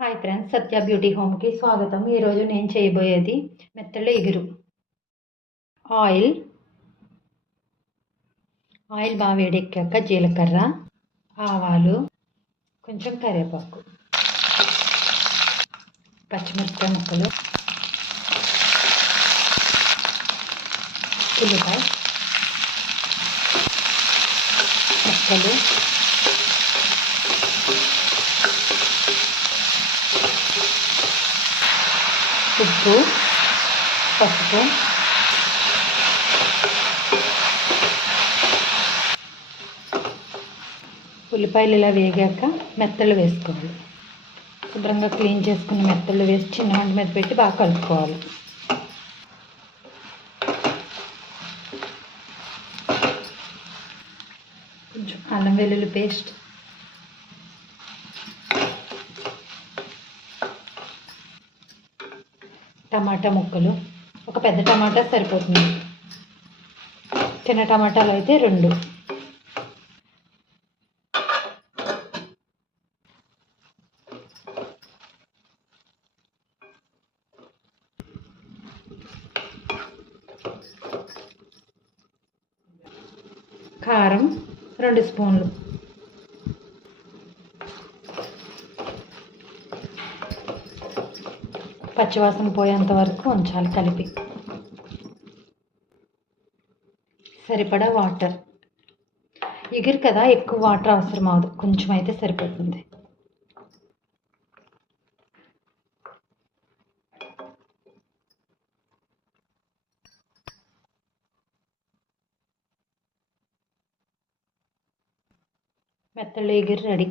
Hi friends, సత్య beauty హోమ్కి స్వాగతం. ఈరోజు నేను చేయబోయేది మెత్తళ్ళ ఎగురు. ఆయిల్ బాగా వేడెక్కాక జీలకర్ర, ఆవాలు, కొంచెం కరివేపాకు, పచ్చిమిరపకాయ ముక్కలు, ఉల్లిపాయ ముక్కలు, ఉప్పు, పసుపు, ఉల్లిపాయలు ఇలా వేగాక మెత్తళ్ళు వేసుకోవాలి. శుభ్రంగా క్లీన్ చేసుకున్న మెత్తళ్ళు వేసి చిన్న మంట మీద పెట్టి బాగా కలుపుకోవాలి. కొంచెం అల్లం వెల్లుల్లి పేస్ట్, టమాటా ముక్కలు, ఒక పెద్ద టమాటా సరిపోతుంది, చిన్న టమాటాలు అయితే 2. కారం 2 స్పూన్లు, పచ్చివాసన పోయేంత వరకు ఉంచాలి కలిపి. సరిపడా వాటర్. ఎగురు కదా, ఎక్కువ వాటర్ అవసరం అవదు, కొంచెం అయితే సరిపోతుంది. మెత్తళ్ళ ఎగురు రెడీ.